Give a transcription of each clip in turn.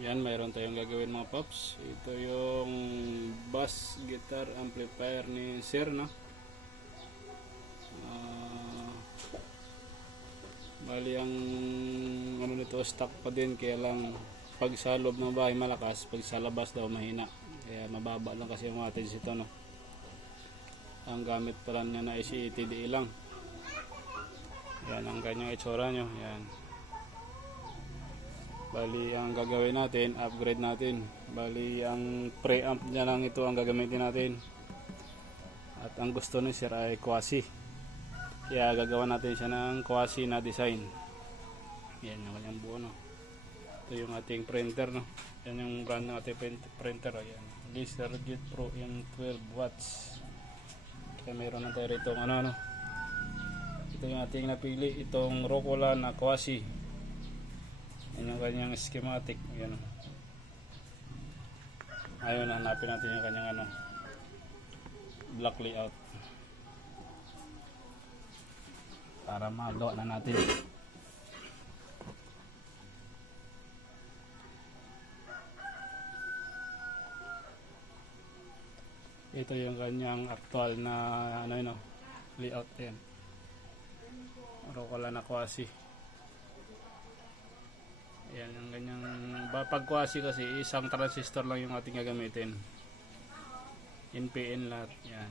Yan, mayroon tayong gagawin mga pops. Ito yung bass guitar amplifier ni Sir, no? Bali ang ano nito, stock pa din, kaya lang pag sa loob ng bahay malakas, pag sa labas daw mahina. Kaya mababa lang kasi yung wattage ito, no? Ang gamit pala niya na is ETDA lang. Yan ang kanyang itsura nyo. Yan. Bali ang gagawin natin, upgrade natin. Bali ang preamp niya lang ito ang gagamitin natin. At ang gusto ni Sir ay quasi. Kaya gagawa natin siya ng quasi na design. Yan yung kanyang buo, no? Ito yung ating printer, no? Yan yung brand ng ating printer. Ayan. LaserJet Pro in 12 watts. Kaya mayroon na tayo rito ano. Ito yung ating napili, itong Rocola na quasi. Yan yung kanyang schematic. Yan. Ayun, hanapin natin yung kanyang block layout para magawa na natin. Ito yung kanyang actual na layout. Yan. Rocola na quasi. Ayan, yung ganyang pag quasi kasi isang transistor lang yung ating gagamitin. NPN lahat. Yan.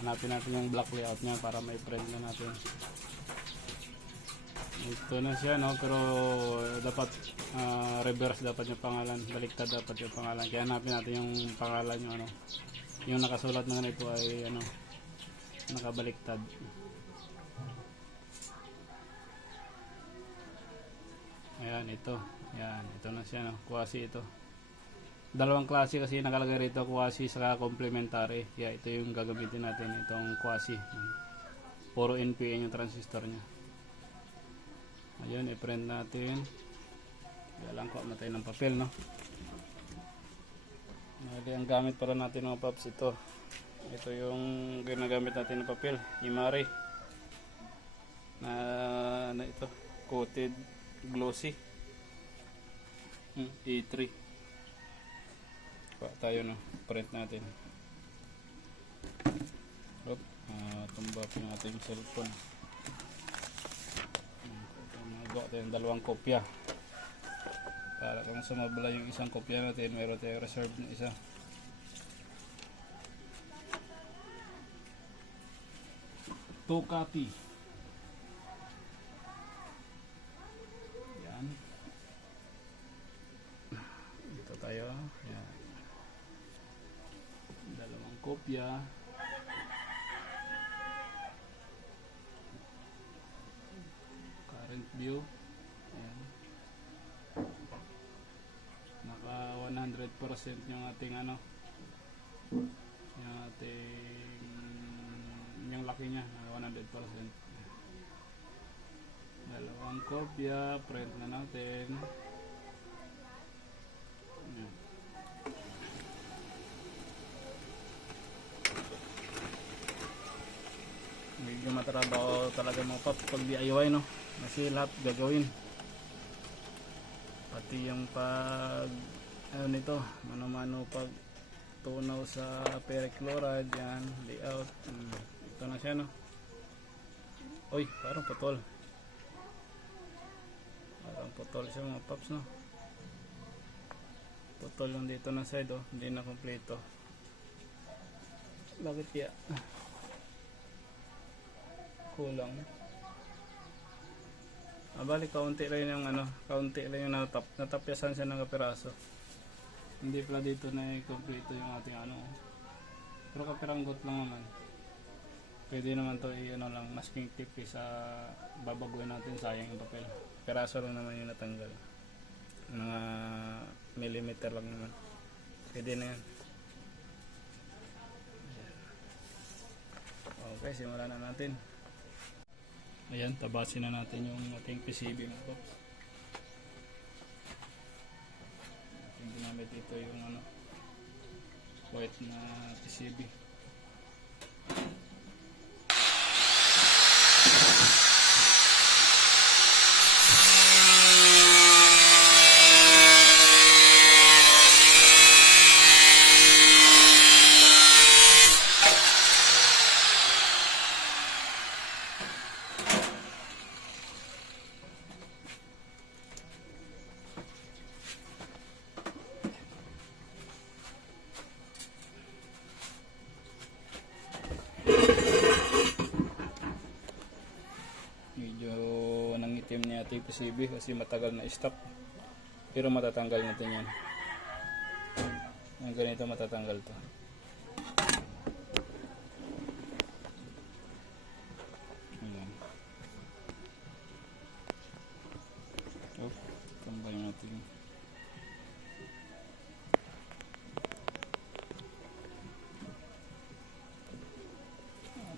Hanapin natin yung block layout niya para may print na natin. Ito na siya, no? Pero dapat reverse dapat yung pangalan, baliktad dapat yung pangalan. Kaya hanapin natin yung pangalan yung yung nakasulat na ito ay nakabaliktad. Ayan, ito. Ayan, ito na siya, no? Quasi ito. Dalawang klase kasi nakalagay rito, quasi saka complementary. Kaya ito yung gagamitin natin, itong quasi. Puro NPN yung transistor niya. Ayun, i-print natin. Kaya lang kuha na tayo ng papel, no? Ang gamit para natin ng paps ito. Ito yung ginagamit natin ng papel, Imari. Na ito, coated glossy. E3. Kuha tayo, no? Print natin. Tumba po natin yung cellphone. Magawa tayo ng dalawang kopya. Para kung sumabala yung isang kopya natin, mayroon tayong reserve na isa. Two copy. Yan. Ito tayo. Yan. Dalawang kopya. Current view. Ayan. Naka 100% yung ating yung ating yung laki nya, 100%. Dalawang kopya, print na natin. Ayan. Medyo matrabaho talaga mga paps pag DIY, no? Kasi lahat gagawin. Pati yung pag nito, mano-mano pag tunaw sa ferric chloride, yan, layout. Ito na siya, no? Uy, parang putol. Parang putol siya mga paps, no? Putol yung dito na side, oh. Hindi na kompleto. Bakit kaya? Kulang. Bali kaunti lang yung kaunti lang yung natapyasan siya ng kapiraso. Hindi pala dito na i-complete yung ating pero kapiranggot lang naman. Pwede naman to lang masking tip sa babaguhin natin, sayang yung papel. Piraso lang naman yung natanggal. Mga millimeter lang naman. Pwede na yan. Okay, simulan na natin. Ayan, tabasin na natin yung ating PCB mga box. Ating ginamit dito yung white na PCB. medyo nangitim niya ating PCB kasi matagal na stop, pero matatanggal natin yan. Ang ganito matatanggal to. Ayan. Oh, tambay natin.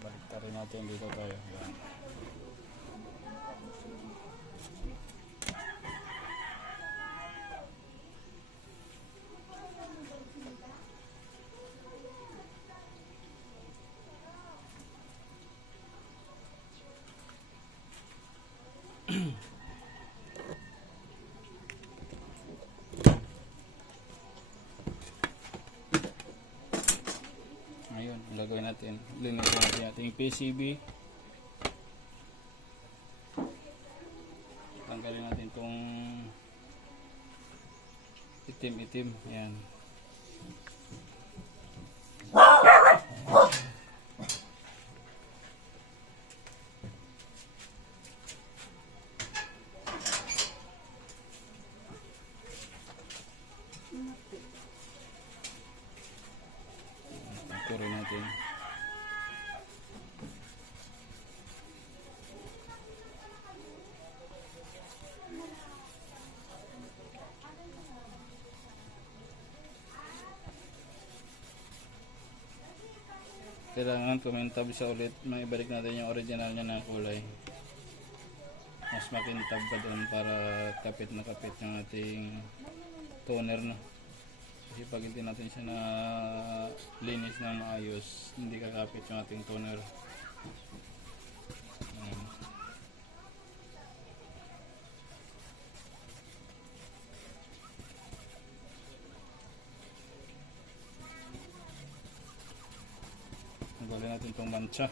Baliktarin natin dito tayo. Ayan. Ayun, ang gagawin natin, linisin natin ating PCB. Tanggalin natin itong itim-itim. Ayan. Pagkuri natin. Kailangan kumintab siya ulit, maibalik natin yung original niya ng kulay. Mas makintab pa doon para kapit na kapit yung ating toner na. Kasi pag hindi natin siya na linis na maayos, hindi kakapit yung ating toner. Tanggalin natin itong mancha.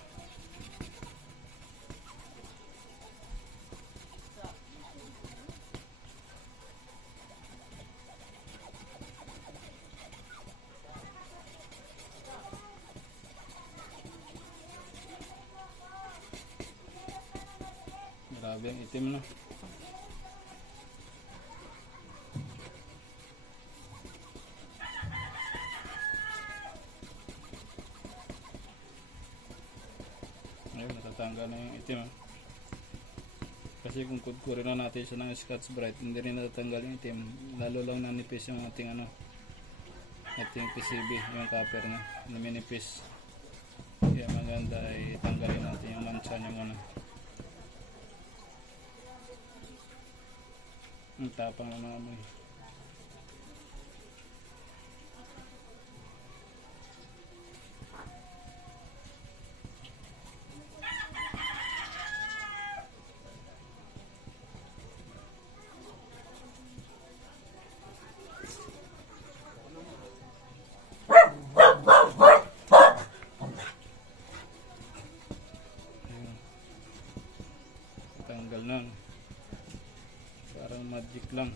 Grabe ang itim na. Ayun, natatanggal na yung itim. Kasi kung kudkurin na natin siya ng Scotch-Brite, hindi rin natatanggal yung itim. Lalo lang nanipis yung ating ating PCB, yung copper na naminipis. Kaya maganda ay tanggalin natin yung mancha niya muna. Ang tapang na ng amoy. Tanggal na. Parang magic lang.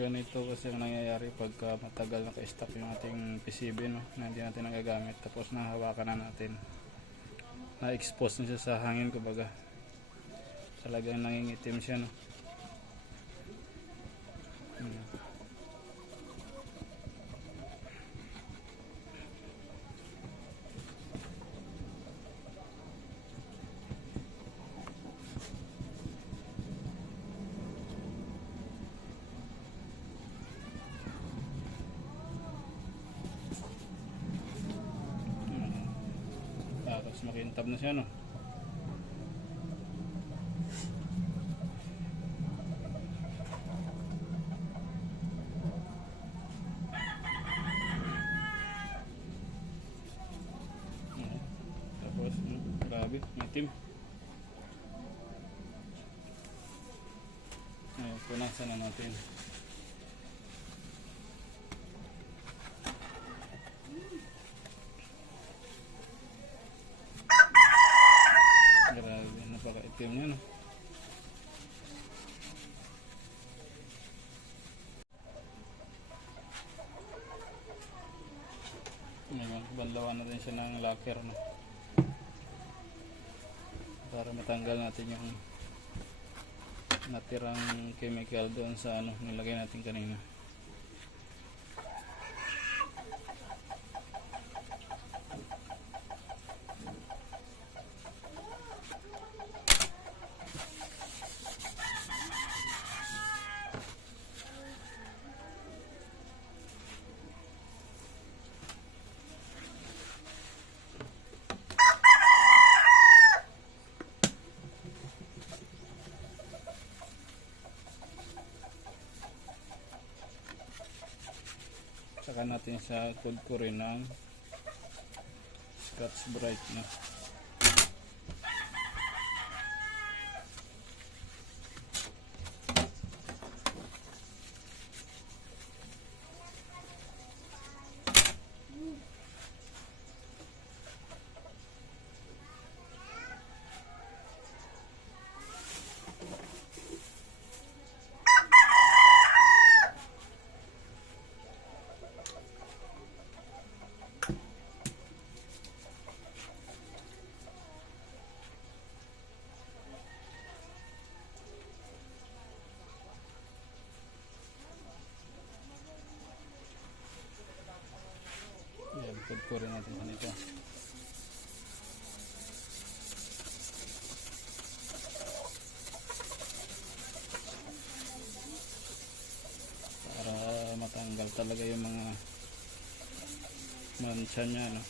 Ganito kasi ang nangyayari pagka matagal naka-stop yung ating PCB, no, na hindi natin nagagamit, tapos nahawakan na natin, na-expose na siya sa hangin, kumbaga talagang nangingitim siya, no. Tapos makintab na siya, no. Tapos grabe, itim. Ayun. punasan na natin. Grabe, napaka-itim niya, no? Ngayon, banlawan natin siya ng lacquer, no? Para matanggal natin yung natirang chemical doon sa ano nilagay natin kanina. Saka natin sa kudkurin ng Scotch Brite na. Yan, kudkurin natin sa nito. Para matanggal talaga yung mga mancha niya, no?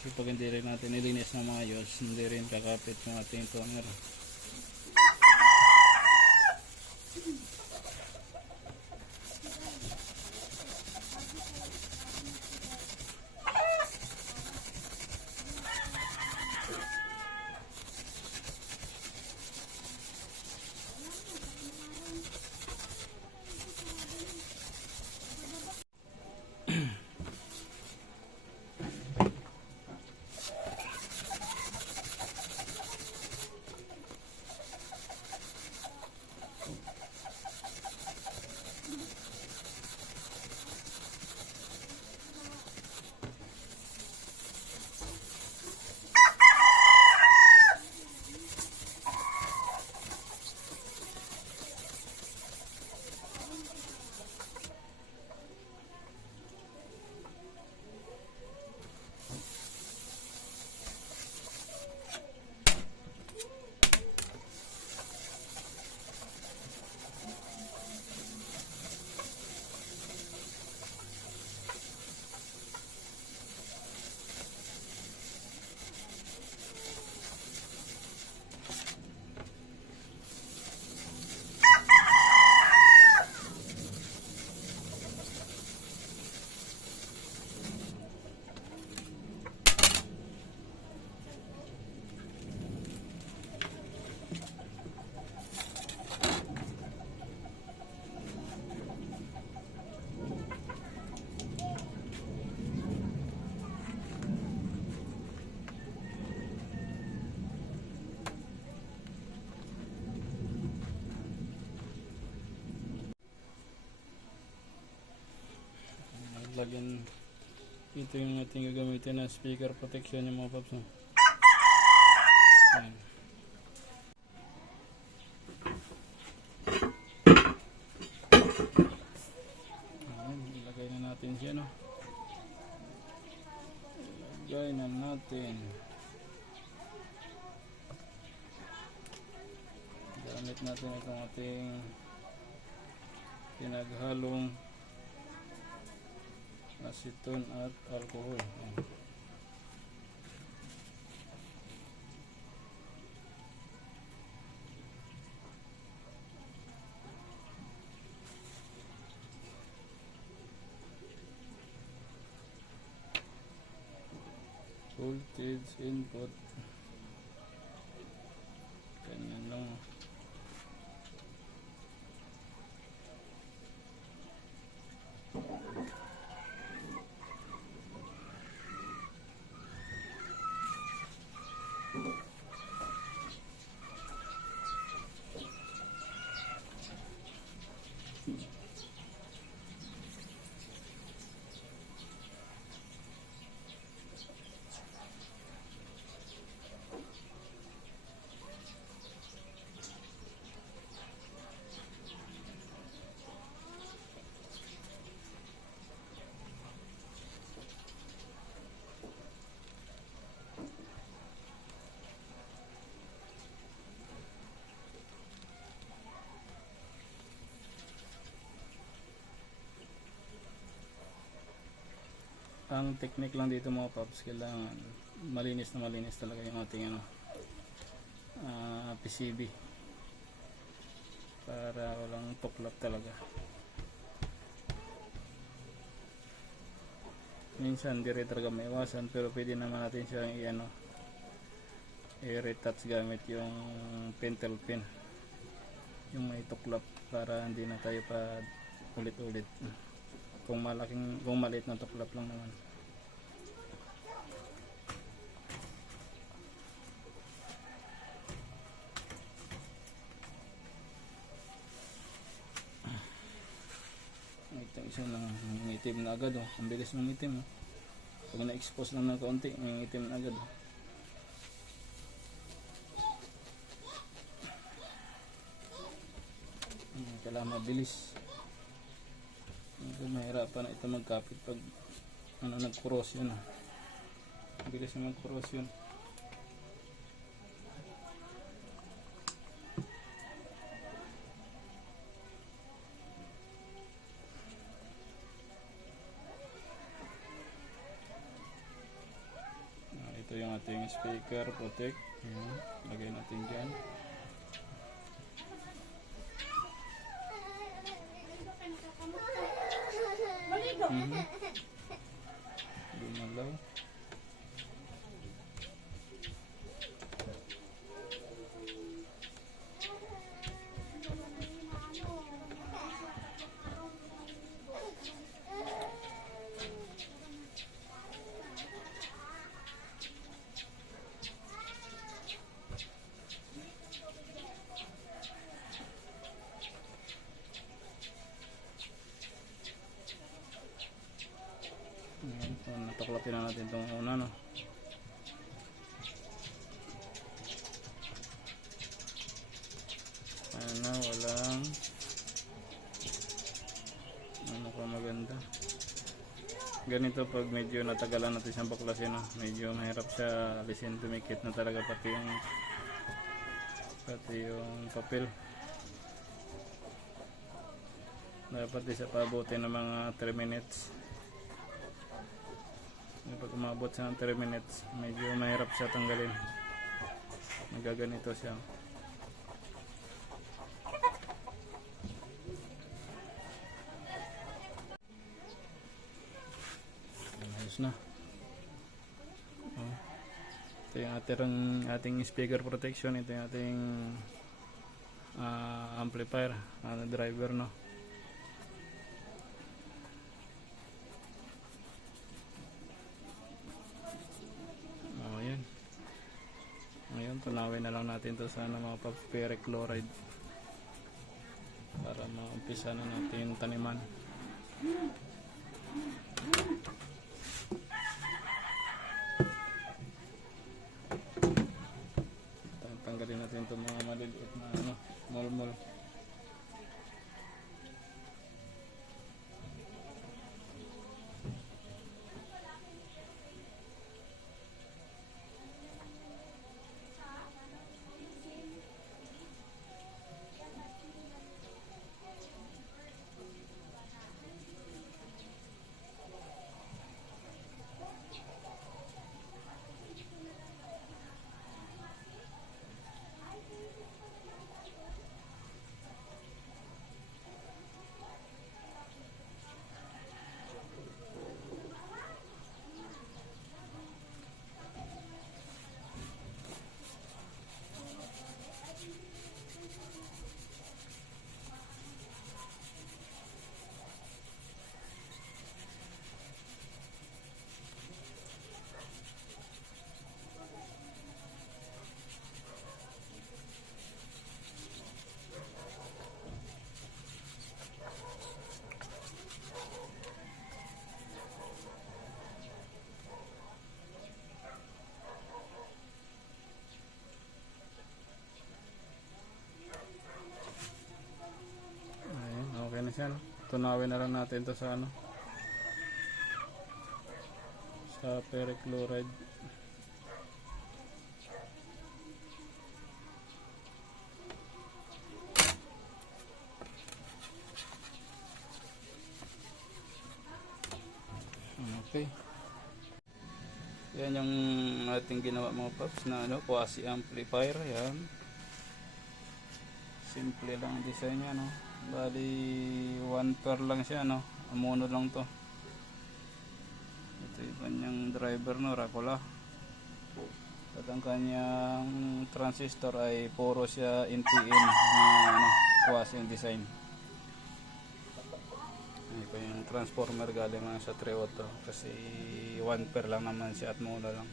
Kasi pag hindi rin natin nilinis na maayos, hindi rin kakapit yung ating toner. Lagyan ito yung ating gagamitin na speaker protection yung mga paps, no? Ayan. Ayan, ilagay na natin siya, no? Ilagay na natin. Gamit natin itong ating pinaghalong acetone at alcohol. Voltage input. Ganyan lang. ang technique lang dito mga paps, kailangan malinis na malinis talaga yung ating ano, PCB para walang tuklap talaga. Minsan di rin talaga maiwasan, pero pwede naman natin siyang i-retouch gamit yung pentel pen, yung may tuklap, para hindi na tayo pa ulit-ulit kung maliit na tuklap lang naman. Ito isa lang, nangingitim na agad, oh. Ang bilis ng itim, oh. Pag na-expose lang ng kaunti, nangingitim na agad, oh. Kailangan mabilis. Mahirapan na ito magkapit pag nag-corrosion, oh. Mabilis na mag-corrosion. Ito yung ating speaker protect. Ayan, lagay natin dyan. Lumalaw. Natuklapin na natin itong una, no? Ano, walang pa maganda. Ganito pag medyo natagalan natin siyang baklasin, no? Medyo mahirap siya alisin, tumikit na talaga pati yung papel. Dapat di sa pabutin ng mga 3 minutes. Pag umabot siya ng 3 minutes, medyo mahirap siya tanggalin. Nagaganito siya. Ayos na. Ito yung ating speaker protection. Ito yung ating amplifier, driver, no? Ngayon, tunawin na lang natin ito sa mga ferric chloride para maumpisa na natin yung taniman. Tanggalin natin itong mga maliliit na mol-mol. Siya, no? Tunawin na lang natin to sa sa ferric chloride. Okay. Yan yung ating ginawa mga paps na ano, quasi amplifier. Yan. Simple lang ang design niya, no. Bali 1 pair lang siya, no. Amono lang to. Ito yung kanyang driver, no, Racola. At ang kanyang transistor ay puro siya NPN na ano, quasi yung design. Ito yung transformer galing lang sa 3 auto kasi 1 pair lang naman siya at mono lang.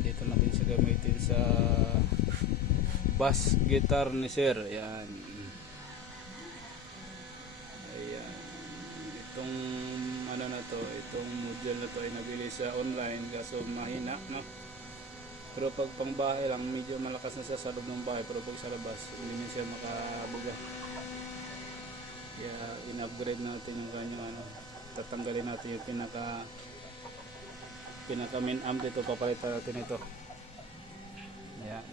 Dito natin siya gamitin sa bass guitar ni Sir. Ayan. Ayan. Itong ano na to, itong module na to ay nabili sa online kaso mahina, no? Pero pag pang bahay lang medyo malakas na siya sa loob ng bahay, pero pag sa labas hindi na siya makabuga. Kaya in-upgrade natin yung kanyang ano, tatanggalin natin yung pinaka main amp dito, papalitan natin ito. Ayan.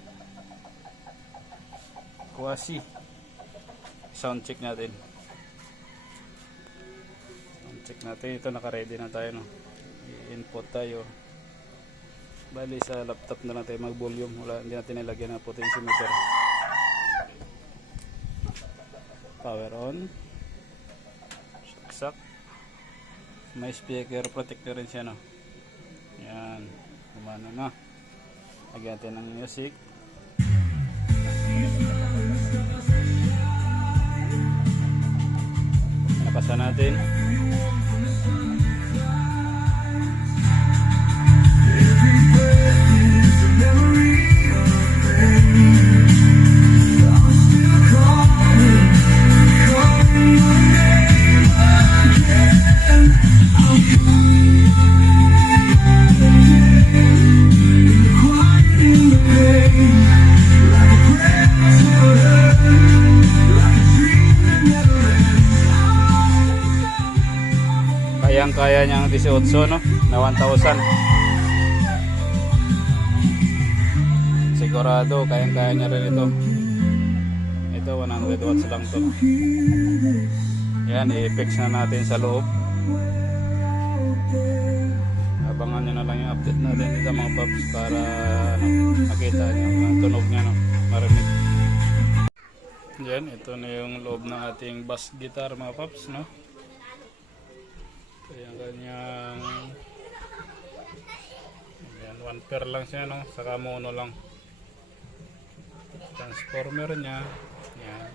Quasi sound check natin. Sound check natin ito, naka-ready na tayo, no. I-input tayo. Bali sa laptop na lang tayo mag-volume, wala, hindi natin nilagyan ng potentiometer. Power on. Saksak. May speaker protector rin siya, no. Yan, kumana na. Lagyan natin ng music. Nakasan natin. Kaya niya ang 18, no? Na 1,000. Sigurado kaya niya rin ito. Ito 100 watts lang to. Yan, i-fix na natin sa loob. Abangan nyo na lang yung update natin dito mga paps para ano, makita nyo ang tunog niya, no? Marinig. Yan, ito na yung loob ng ating bass guitar mga paps, no? Ayan, kanyang ayan, 1 pair lang siya, no? Saka mono lang. Transformer niya. Ayan.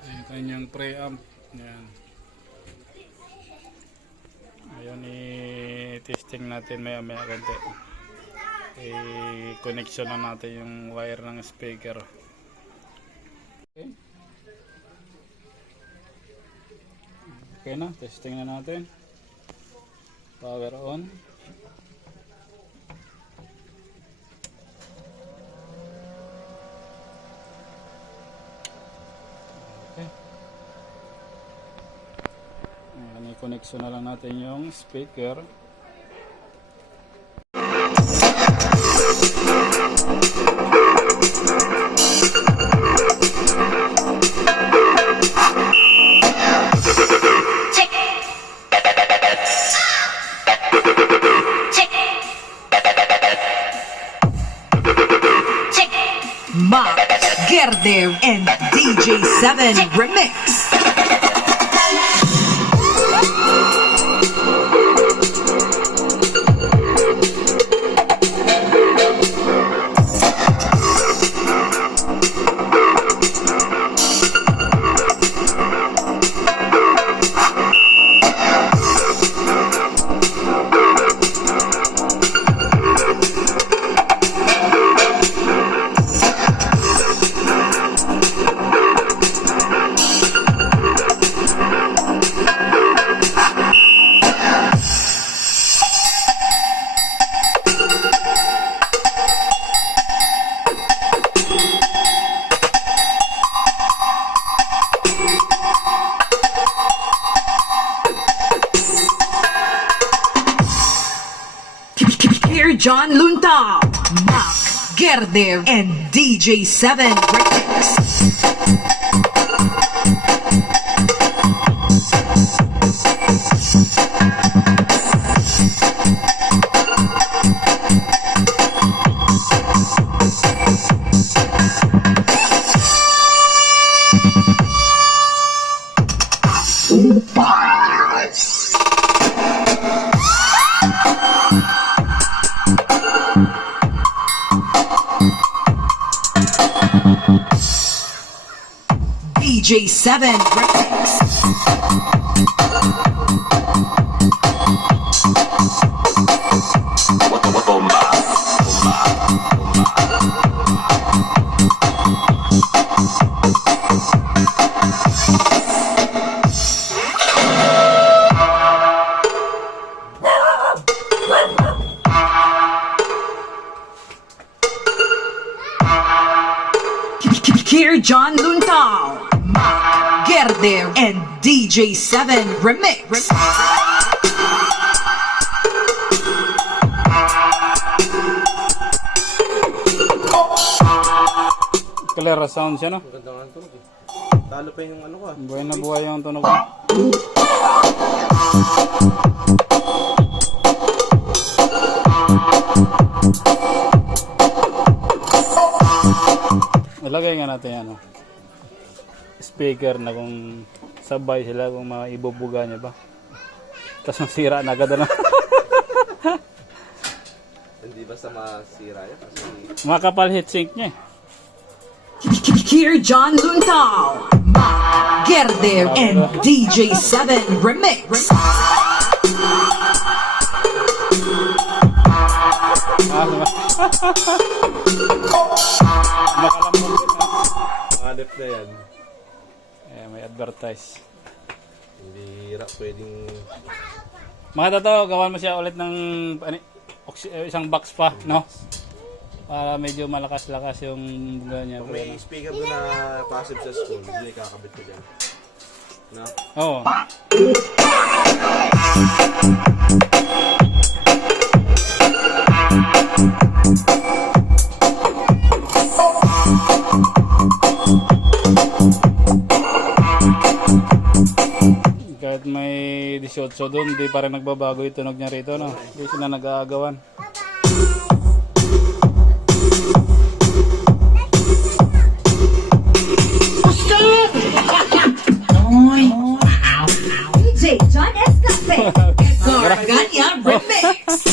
Ayan, kanyang preamp. Ayan. Ayan, i-testing natin maya konti. I-connection na natin yung wire ng speaker. Okay. Okay na, testing na natin. Power on. Okay. Ayan, i-connection na lang natin yung speaker. Max Gerdev and DJ7 Remix. Here John Lunta, Max Gerdev and DJ7 Remix. DJ7 Remix. Here John Luntao, Mac Gerdev, and DJ7 Remix. Clear sound siya, no? Ganda nga ang tunog eh. Talo pa yung ano ko ah. Buhay na buhay yung tunog ko. Ilagay nga natin ano, speaker na kung sabay sila kung maibubuga niya ba. Tapos masira na agad ano. Hindi basta masira yan. Kasi Makapal heatsink niya eh. Here John Luntao, Mac Gerdev, and DJ7 Remix. Makalambot din ha. pangalip na yan. Eh, may advertise. Hindi pwedeng... Mga totoo, gawan mo siya ulit ng isang box pa, no? Para medyo malakas-lakas yung buga niya. Kung may speaker doon na passive sa school, hindi kakabit ko dyan. No? Oo. Kahit may 18 doon, di pa rin nagbabago yung tunog niya rito, no? Hindi sila nag-aagawan. DJ John Escape, Edgar Ganya Remix.